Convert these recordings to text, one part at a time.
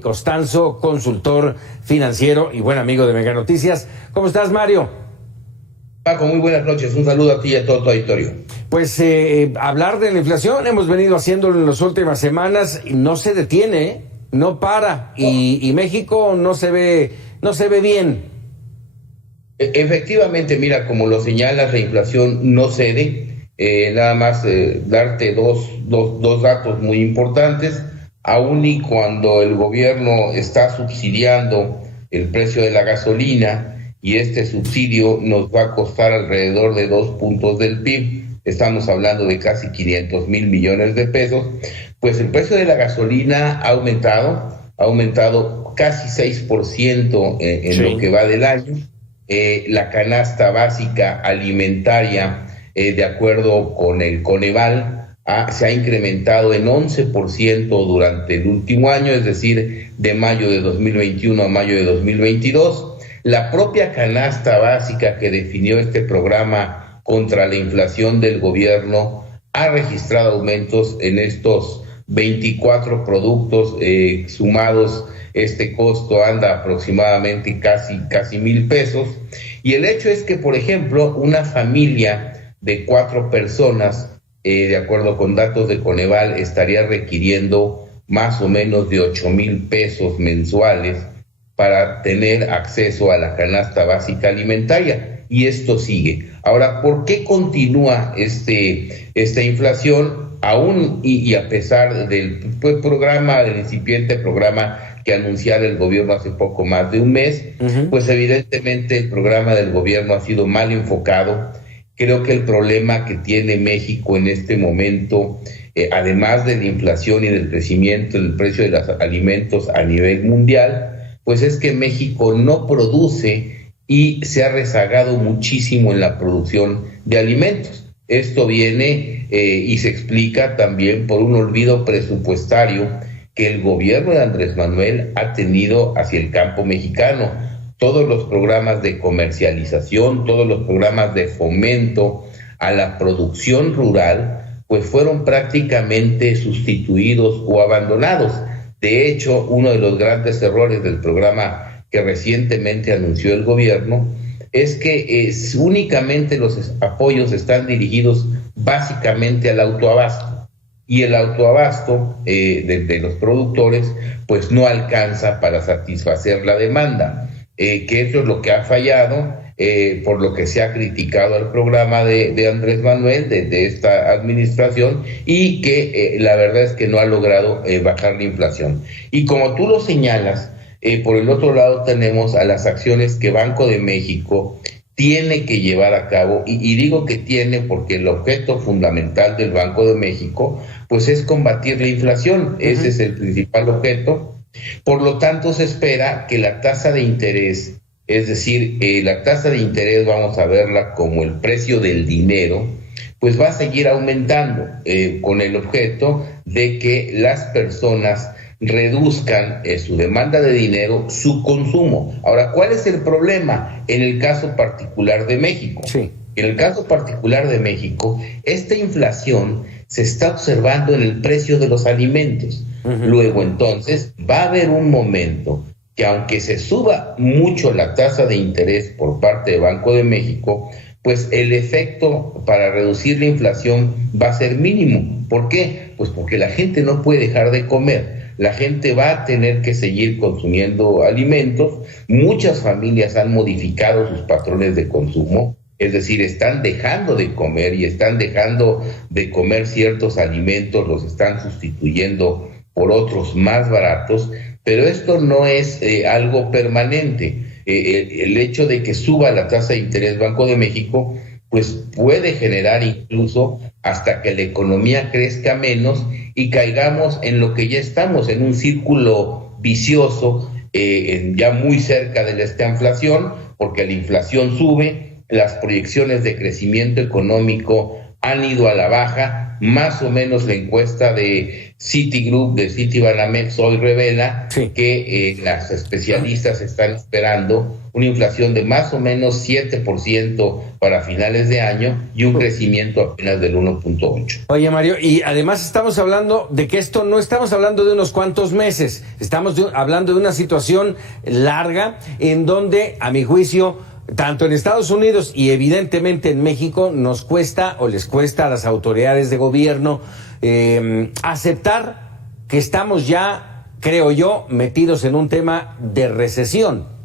Costanzo, consultor financiero y buen amigo de Mega Noticias. ¿Cómo estás, Mario? Paco, muy buenas noches. Un saludo a ti y a todo tu auditorio. Pues hablar de la inflación, hemos venido haciéndolo en las últimas semanas y no se detiene, no para. Y México no se ve bien. Efectivamente, mira, como lo señalas, la inflación no cede. Nada más darte dos datos muy importantes. Aún y cuando el gobierno está subsidiando el precio de la gasolina y este subsidio nos va a costar alrededor de 2 puntos del PIB, estamos hablando de casi 500,000 millones de pesos, pues el precio de la gasolina ha aumentado casi 6% en lo que va del año. La canasta básica alimentaria, de acuerdo con el Coneval, se ha incrementado en 11% durante el último año, es decir, de mayo de 2021 a mayo de 2022. La propia canasta básica que definió este programa contra la inflación del gobierno ha registrado aumentos en estos 24 productos sumados. Este costo anda aproximadamente casi 1,000 pesos. Y el hecho es que, por ejemplo, una familia de 4 personas, de acuerdo con datos de Coneval, estaría requiriendo más o menos de 8,000 pesos mensuales para tener acceso a la canasta básica alimentaria. Y esto sigue. Ahora, ¿por qué continúa esta inflación aún y a pesar del incipiente programa que anunciara el gobierno hace poco más de un mes? Pues evidentemente el programa del gobierno ha sido mal enfocado. Creo que el problema que tiene México en este momento, además de la inflación y del crecimiento del precio de los alimentos a nivel mundial, pues es que México no produce y se ha rezagado muchísimo en la producción de alimentos. Esto viene y se explica también por un olvido presupuestario que el gobierno de Andrés Manuel ha tenido hacia el campo mexicano. Todos los programas de comercialización, todos los programas de fomento a la producción rural, pues fueron prácticamente sustituidos o abandonados. De hecho, uno de los grandes errores del programa que recientemente anunció el gobierno es que únicamente los apoyos están dirigidos básicamente al autoabasto. Y el autoabasto de los productores pues no alcanza para satisfacer la demanda. Que eso es lo que ha fallado, por lo que se ha criticado al programa de Andrés Manuel, de esta administración, y que la verdad es que no ha logrado bajar la inflación. Y como tú lo señalas, por el otro lado tenemos a las acciones que Banco de México tiene que llevar a cabo, y digo que tiene porque el objeto fundamental del Banco de México pues es combatir la inflación. Ese es el principal objeto. Por lo tanto, se espera que la tasa de interés, es decir, la tasa de interés vamos a verla como el precio del dinero, pues va a seguir aumentando con el objeto de que las personas reduzcan su demanda de dinero, su consumo. Ahora, ¿cuál es el problema en el caso particular de México? Sí. En el caso particular de México, esta inflación se está observando en el precio de los alimentos. Luego, entonces, va a haber un momento que, aunque se suba mucho la tasa de interés por parte de Banco de México, pues el efecto para reducir la inflación va a ser mínimo. ¿Por qué? Pues porque la gente no puede dejar de comer. La gente va a tener que seguir consumiendo alimentos. Muchas familias han modificado sus patrones de consumo. Es decir, están dejando de comer y están dejando de comer ciertos alimentos, los están sustituyendo por otros más baratos, pero esto no es algo permanente. El hecho de que suba la tasa de interés Banco de México, pues puede generar incluso hasta que la economía crezca menos y caigamos en lo que ya estamos, en un círculo vicioso, ya muy cerca de esta inflación, porque la inflación sube, las proyecciones de crecimiento económico han ido a la baja, más o menos la encuesta de Citigroup, de Citibanamex, hoy revela que las especialistas están esperando una inflación de más o menos 7% para finales de año y un crecimiento apenas del 1.8. Oye, Mario, y además estamos hablando de que esto no estamos hablando de unos cuantos meses, estamos hablando de una situación larga en donde, a mi juicio, tanto en Estados Unidos y evidentemente en México, nos cuesta o les cuesta a las autoridades de gobierno aceptar que estamos ya, creo yo, metidos en un tema de recesión.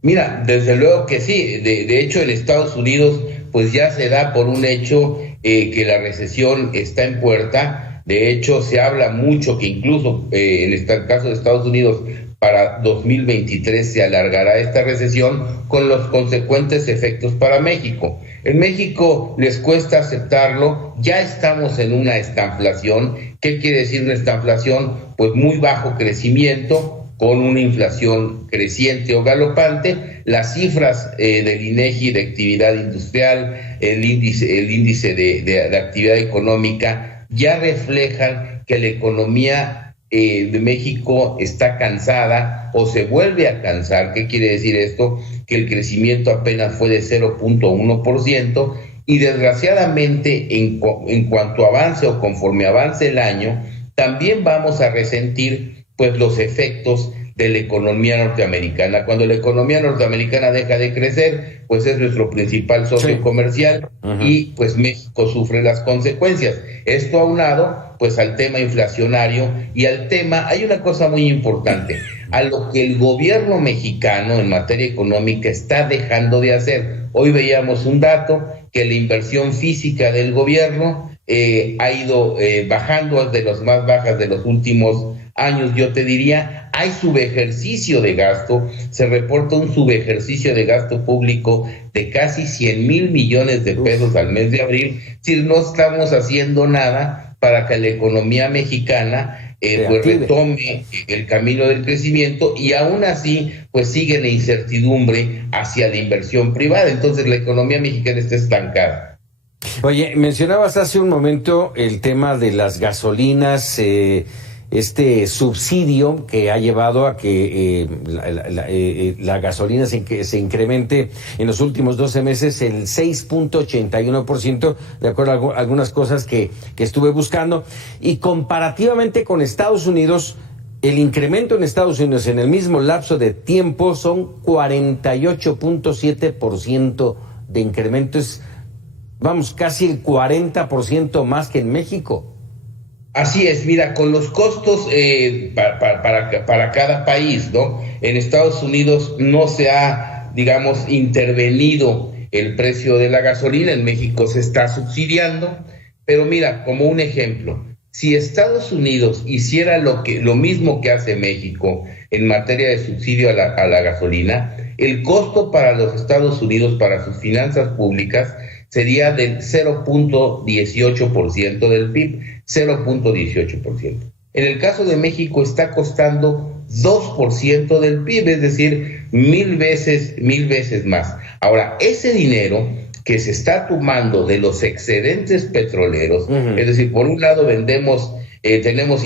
Mira, desde luego que sí. De hecho, en Estados Unidos pues ya se da por un hecho que la recesión está en puerta. De hecho, se habla mucho que incluso en el caso de Estados Unidos para 2023 se alargará esta recesión con los consecuentes efectos para México. En México les cuesta aceptarlo, ya estamos en una estanflación. ¿Qué quiere decir una estanflación? Pues muy bajo crecimiento, con una inflación creciente o galopante. Las cifras del INEGI de actividad industrial, el índice de actividad económica, ya reflejan que la economía de México está cansada o se vuelve a cansar. ¿Qué quiere decir esto? Que el crecimiento apenas fue de 0.1% y desgraciadamente en cuanto avance o conforme avance el año, también vamos a resentir pues los efectos de la economía norteamericana. Cuando la economía norteamericana deja de crecer, pues es nuestro principal socio comercial y pues México sufre las consecuencias. Esto aunado pues al tema inflacionario y al tema, hay una cosa muy importante, a lo que el gobierno mexicano en materia económica está dejando de hacer. Hoy veíamos un dato que la inversión física del gobierno ha ido bajando, de las más bajas de los últimos años, yo te diría. Hay subejercicio de gasto, se reporta un subejercicio de gasto público de casi 100,000 millones de pesos al mes de abril. Es decir, no estamos haciendo nada para que la economía mexicana pues retome el camino del crecimiento, y aún así pues sigue la incertidumbre hacia la inversión privada. Entonces la economía mexicana está estancada. Oye, mencionabas hace un momento el tema de las gasolinas, este subsidio que ha llevado a que la gasolina se incremente en los últimos 12 meses el 6.81%, de acuerdo a algunas cosas que estuve buscando, y comparativamente con Estados Unidos, el incremento en Estados Unidos en el mismo lapso de tiempo son 48.7% de incremento. Es, vamos, casi el 40% más que en México. Así es, mira, con los costos para cada país, ¿no? En Estados Unidos no se ha, digamos, intervenido el precio de la gasolina, en México se está subsidiando, pero mira, como un ejemplo, si Estados Unidos hiciera lo mismo que hace México en materia de subsidio a la gasolina, el costo para los Estados Unidos, para sus finanzas públicas, sería del 0.18% del PIB, 0.18%. En el caso de México está costando 2% del PIB, es decir, mil veces más. Ahora, ese dinero que se está tomando de los excedentes petroleros, es decir, por un lado tenemos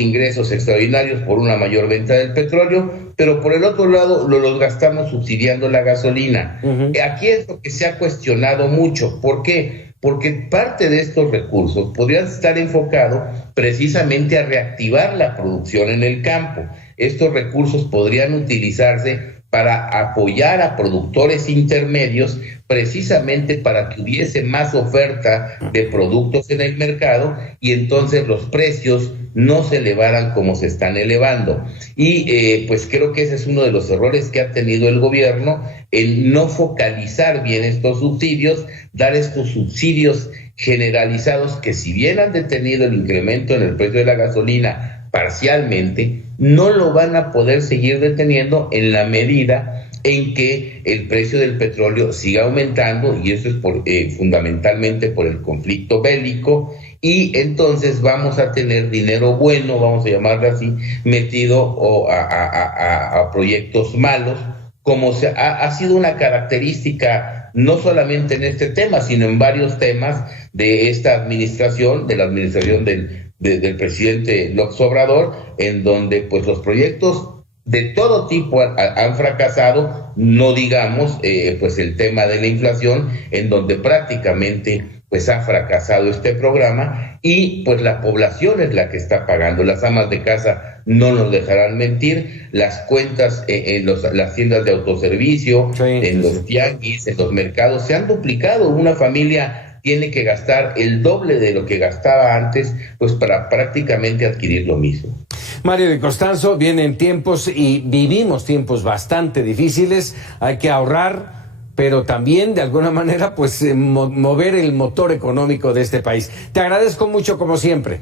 ingresos extraordinarios por una mayor venta del petróleo, pero por el otro lado los gastamos subsidiando la gasolina. Aquí es lo que se ha cuestionado mucho. ¿Por qué? Porque parte de estos recursos podrían estar enfocados precisamente a reactivar la producción en el campo. Estos recursos podrían utilizarse para apoyar a productores intermedios, precisamente para que hubiese más oferta de productos en el mercado y entonces los precios no se elevaran como se están elevando. Y pues creo que ese es uno de los errores que ha tenido el gobierno, el no focalizar bien estos subsidios, dar estos subsidios generalizados que, si bien han detenido el incremento en el precio de la gasolina parcialmente, no lo van a poder seguir deteniendo en la medida en que el precio del petróleo siga aumentando, y eso es fundamentalmente por el conflicto bélico, y entonces vamos a tener dinero bueno, vamos a llamarlo así, metido a proyectos malos, como ha sido una característica no solamente en este tema, sino en varios temas de esta administración, de la administración del presidente López Obrador, en donde pues los proyectos de todo tipo han fracasado, no digamos pues el tema de la inflación, en donde prácticamente pues ha fracasado este programa, y pues la población es la que está pagando. Las amas de casa no nos dejarán mentir, las cuentas en las tiendas de autoservicio, en los tianguis, en los mercados, se han duplicado. Una familia tiene que gastar el doble de lo que gastaba antes, pues para prácticamente adquirir lo mismo. Mario de Costanzo, vienen tiempos y vivimos tiempos bastante difíciles, hay que ahorrar, pero también de alguna manera pues mover el motor económico de este país. Te agradezco mucho como siempre.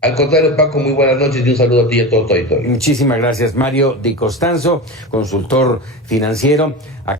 Al contrario, Paco, muy buenas noches y un saludo a ti y a todo tu auditorio. Muchísimas gracias, Mario de Costanzo, consultor financiero.